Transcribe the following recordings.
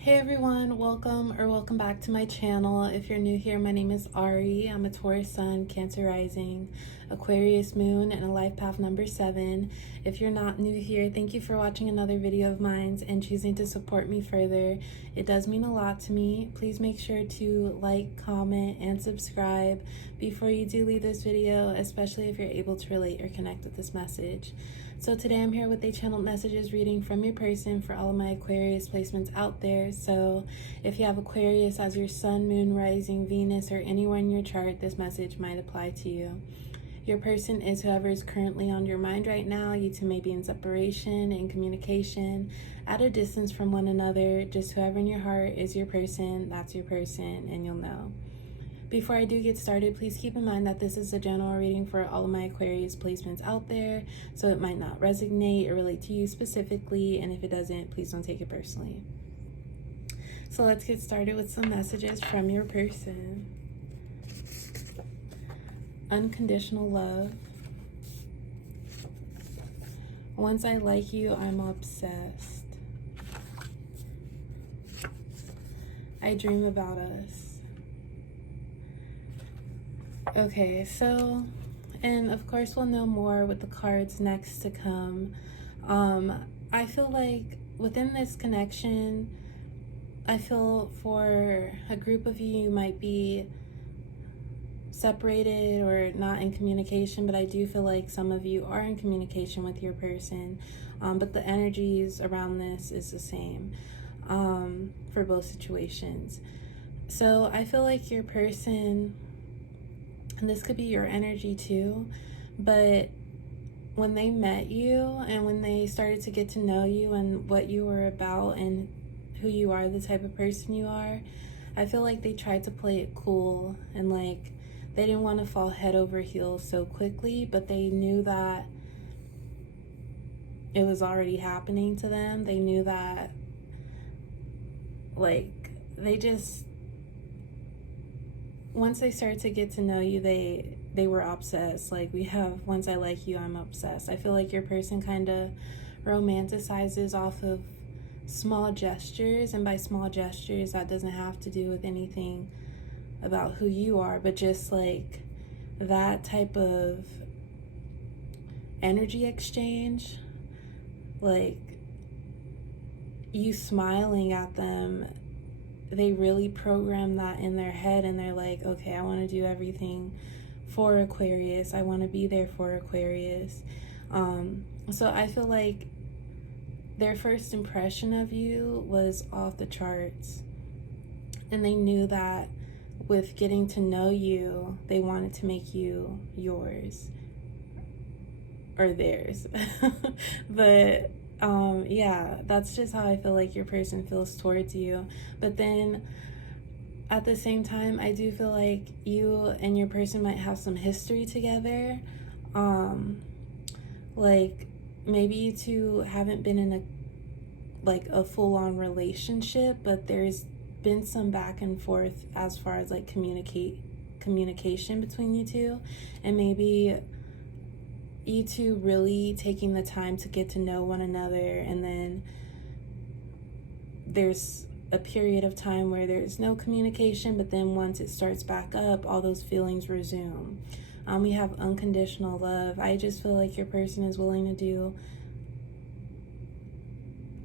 Hey everyone, welcome back to my channel. If you're new here, my name is Ari. I'm a Taurus Sun, Cancer Rising, Aquarius Moon, and a life path number 7. If you're not new here, thank you for watching another video of mine and choosing to support me further. It does mean a lot to me. Please make sure to like, comment, and subscribe before you do leave this video, especially if you're able to relate or connect with this message. So today I'm here with a channeled messages reading from your person for all of my Aquarius placements out there. So if you have Aquarius as your sun, moon, rising, Venus, or anywhere in your chart, this message might apply to you. Your person is whoever is currently on your mind right now. You two may be in separation, in communication, at a distance from one another. Just whoever in your heart is your person, that's your person, and you'll know. Before I do get started, please keep in mind that this is a general reading for all of my Aquarius placements out there, so it might not resonate or relate to you specifically, and if it doesn't, please don't take it personally. So let's get started with some messages from your person. Unconditional love. Once I like you, I'm obsessed. I dream about us. Okay, so, and of course we'll know more with the cards next to come. I feel like within this connection, I feel for a group of you, you might be separated or not in communication, but I do feel like some of you are in communication with your person, but the energies around this is the same for both situations. So I feel like your person, and this could be your energy too, but when they met you and when they started to get to know you and what you were about and who you are, the type of person you are, I feel like they tried to play it cool and like they didn't want to fall head over heels so quickly, but they knew that it was already happening to them. They knew that, like, they just, once they started to get to know you, they were obsessed. Like, we have, once I like you, I'm obsessed. I feel like your person kind of romanticizes off of small gestures, and by small gestures, that doesn't have to do with anything about who you are, but just like that type of energy exchange, like you smiling at them, they really program that in their head and they're like, okay, I want to do everything for Aquarius. I want to be there for Aquarius. So I feel like their first impression of you was off the charts. And they knew that with getting to know you, they wanted to make you yours or theirs. But yeah, that's just how I feel like your person feels towards you. But then at the same time, I do feel like you and your person might have some history together. Like maybe you two haven't been in a full-on relationship, but there's been some back and forth as far as like communication between you two, and maybe you two really taking the time to get to know one another, and then there's a period of time where there's no communication, but then once it starts back up, all those feelings resume. We have unconditional love. I just feel like your person is willing to do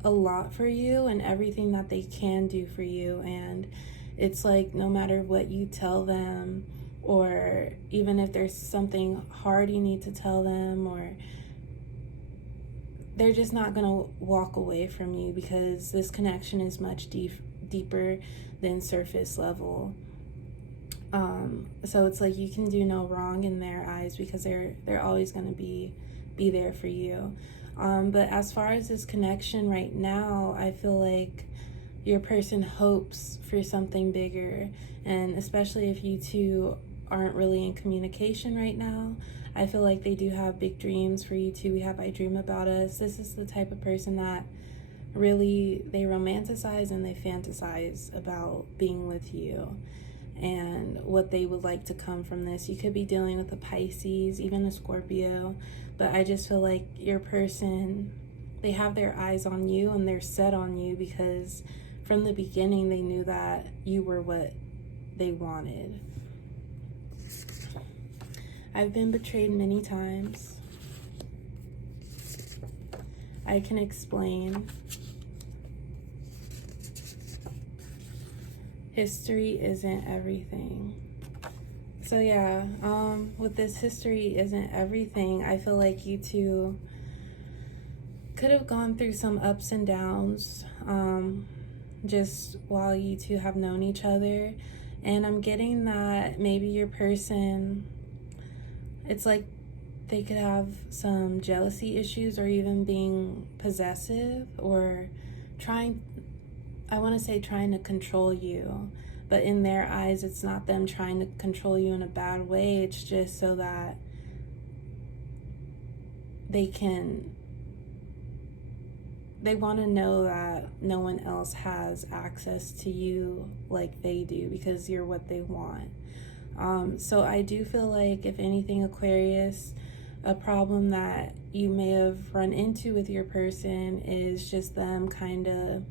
a lot for you and everything that they can do for you, and it's like no matter what you tell them, or even if there's something hard you need to tell them, or they're just not gonna walk away from you, because this connection is much deeper than surface level. So it's like you can do no wrong in their eyes, because they're always gonna be there for you. But as far as this connection right now, I feel like your person hopes for something bigger, and especially if you two aren't really in communication right now, I feel like they do have big dreams for you two. We have I dream about us. This is the type of person that really, they romanticize and they fantasize about being with you and what they would like to come from this. You could be dealing with a Pisces, even a Scorpio, but I just feel like your person, they have their eyes on you and they're set on you, because from the beginning, they knew that you were what they wanted. I've been betrayed many times. I can explain. History isn't everything. So yeah, with this history isn't everything, I feel like you two could have gone through some ups and downs just while you two have known each other. And I'm getting that maybe your person, it's like they could have some jealousy issues, or even being possessive, or trying to control you. But in their eyes, it's not them trying to control you in a bad way. It's just so that they want to know that no one else has access to you like they do, because you're what they want. So I do feel like, if anything, Aquarius, a problem that you may have run into with your person is just them kind of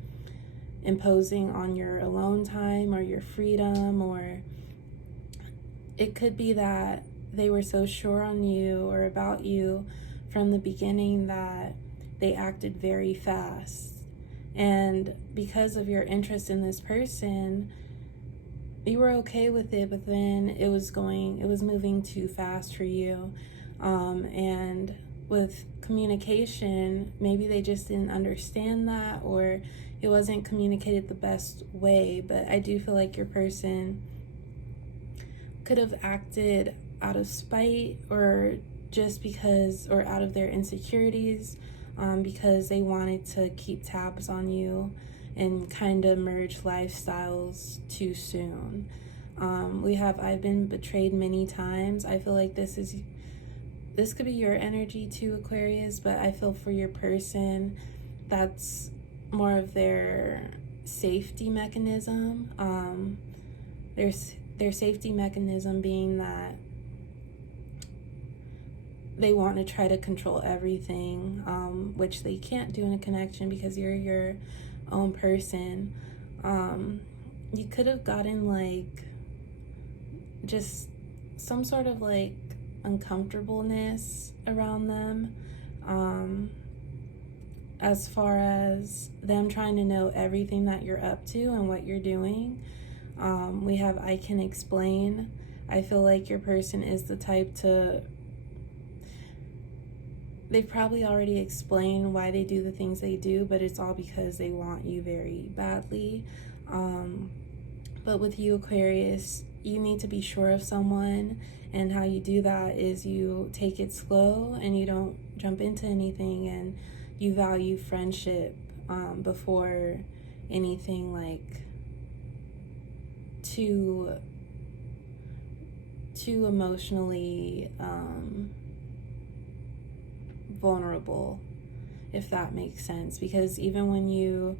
imposing on your alone time or your freedom, or it could be that they were so sure on you or about you from the beginning that they acted very fast. And because of your interest in this person, you were okay with it, but then it was moving too fast for you. And with communication, maybe they just didn't understand that, or it wasn't communicated the best way. But I do feel like your person could have acted out of spite, or just because, or out of their insecurities, because they wanted to keep tabs on you and kind of merge lifestyles too soon. We have I've been betrayed many times. I feel like this could be your energy too, Aquarius, but I feel for your person, that's more of their safety mechanism. Their safety mechanism being that they want to try to control everything, which they can't do in a connection because you're your own person. You could have gotten like just some sort of like uncomfortableness around them, as far as them trying to know everything that you're up to and what you're doing. We have I can explain. I feel like your person is the type to, they've probably already explained why they do the things they do, but it's all because they want you very badly. But with you, Aquarius, you need to be sure of someone, and how you do that is you take it slow and you don't jump into anything, and you value friendship before anything like too emotionally vulnerable, if that makes sense. Because even when you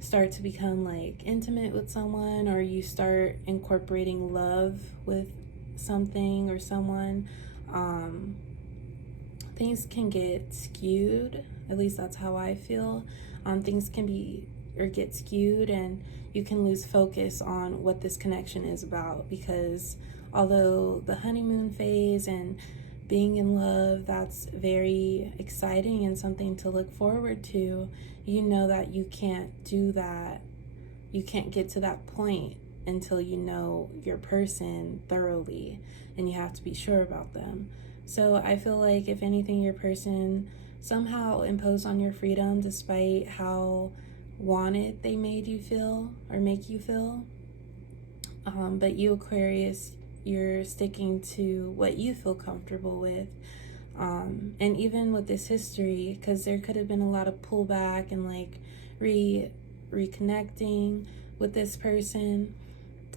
start to become like intimate with someone, or you start incorporating love with something or someone, things can get skewed. At least that's how I feel. Things can be or get skewed, and you can lose focus on what this connection is about. Because although the honeymoon phase and being in love, that's very exciting and something to look forward to, you know that you can't do that. You can't get to that point until you know your person thoroughly, and you have to be sure about them. So I feel like, if anything, your person somehow imposed on your freedom despite how wanted they made you feel or make you feel. But you, Aquarius, you're sticking to what you feel comfortable with. And even with this history, because there could have been a lot of pullback and like reconnecting with this person,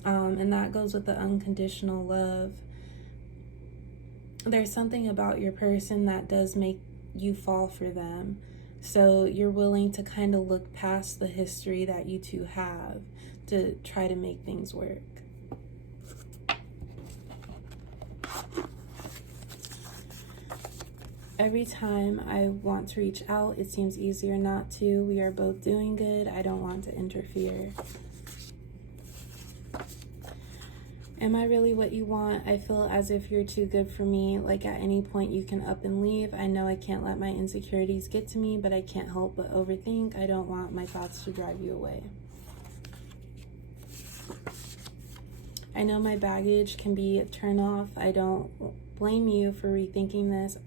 and that goes with the unconditional love. There's something about your person that does make you fall for them, so you're willing to kind of look past the history that you two have to try to make things work. Every time I want to reach out, it seems easier not to. We are both doing good. I don't want to interfere. Am I really what you want? I feel as if you're too good for me. Like at any point you can up and leave. I know I can't let my insecurities get to me, but I can't help but overthink. I don't want my thoughts to drive you away. I know my baggage can be a turnoff. I don't blame you for rethinking this.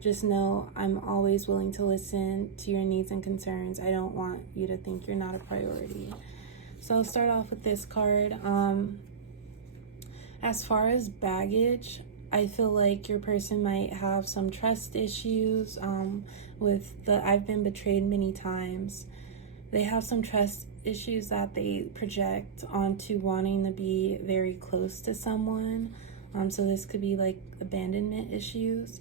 Just know I'm always willing to listen to your needs and concerns. I don't want you to think you're not a priority. So I'll start off with this card. As far as baggage, I feel like your person might have some trust issues with the I've been betrayed many times. They have some trust issues that they project onto wanting to be very close to someone. So this could be like abandonment issues.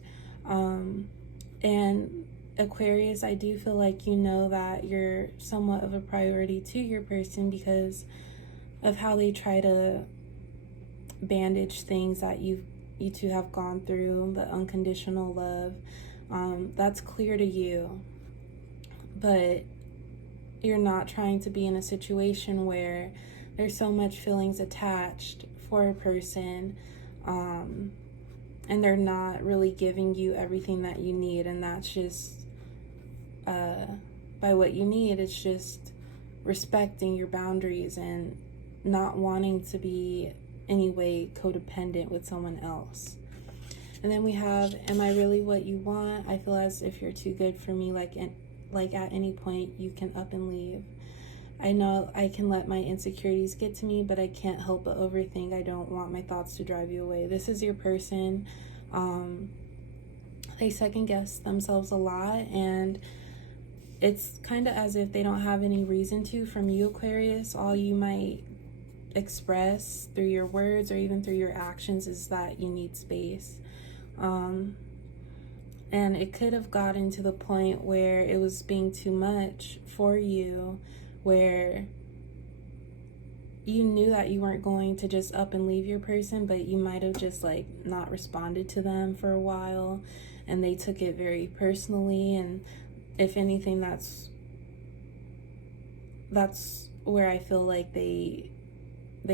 And Aquarius, I do feel like you know that you're somewhat of a priority to your person because of how they try to bandage things that you two have gone through, the unconditional love. That's clear to you, but you're not trying to be in a situation where there's so much feelings attached for a person, and they're not really giving you everything that you need, and that's just by what you need, it's just respecting your boundaries and not wanting to be any way codependent with someone else. And then we have, am I really what you want? I feel as if you're too good for me, like at any point you can up and leave. I know I can let my insecurities get to me, but I can't help but overthink. I don't want my thoughts to drive you away. This is your person. They second guess themselves a lot, and it's kind of as if they don't have any reason to from you, Aquarius. All you might express through your words or even through your actions is that you need space. And it could have gotten to the point where it was being too much for you, where you knew that you weren't going to just up and leave your person, but you might have just like not responded to them for a while, and they took it very personally. And if anything, that's where I feel like they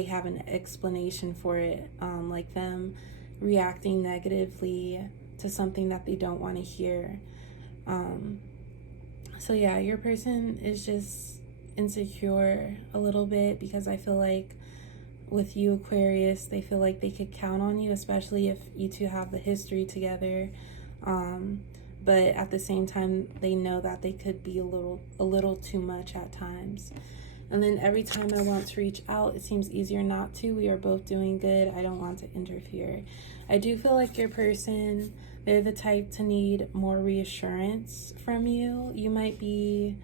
have an explanation for it, like them reacting negatively to something that they don't want to hear. So yeah, your person is just insecure a little bit because I feel like with you, Aquarius, they feel like they could count on you, especially if you two have the history together. But at the same time, they know that they could be a little too much at times. And then every time I want to reach out, it seems easier not to. We are both doing good. I don't want to interfere. I do feel like your person, they're the type to need more reassurance from you. You might be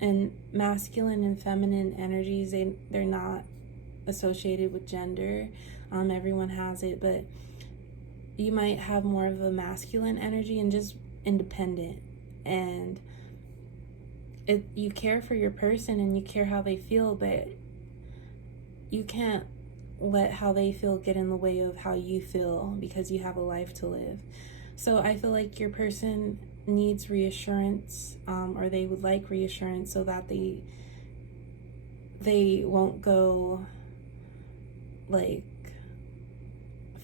in masculine and feminine energies. They're not associated with gender. Everyone has it, but you might have more of a masculine energy and just independent. And you care for your person and you care how they feel, but you can't let how they feel get in the way of how you feel because you have a life to live. So I feel like your person needs reassurance, or they would like reassurance so that they won't go like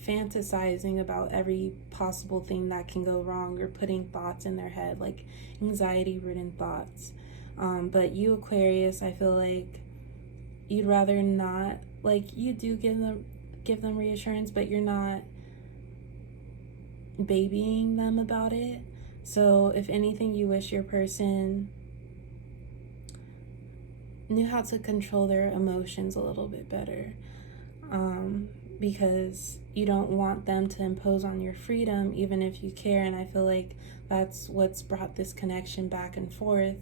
fantasizing about every possible thing that can go wrong or putting thoughts in their head, like anxiety-ridden thoughts. But you, Aquarius, I feel like you'd rather not, like you do give them reassurance, but you're not babying them about it. So if anything, you wish your person knew how to control their emotions a little bit better, because you don't want them to impose on your freedom even if you care. And I feel like that's what's brought this connection back and forth,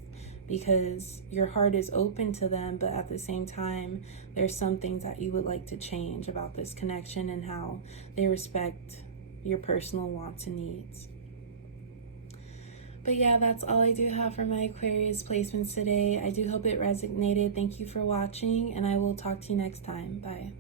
because your heart is open to them, but at the same time there's some things that you would like to change about this connection and how they respect your personal wants and needs. But yeah, that's all I do have for my Aquarius placements today. I do hope it resonated. Thank you for watching, and I will talk to you next time. Bye.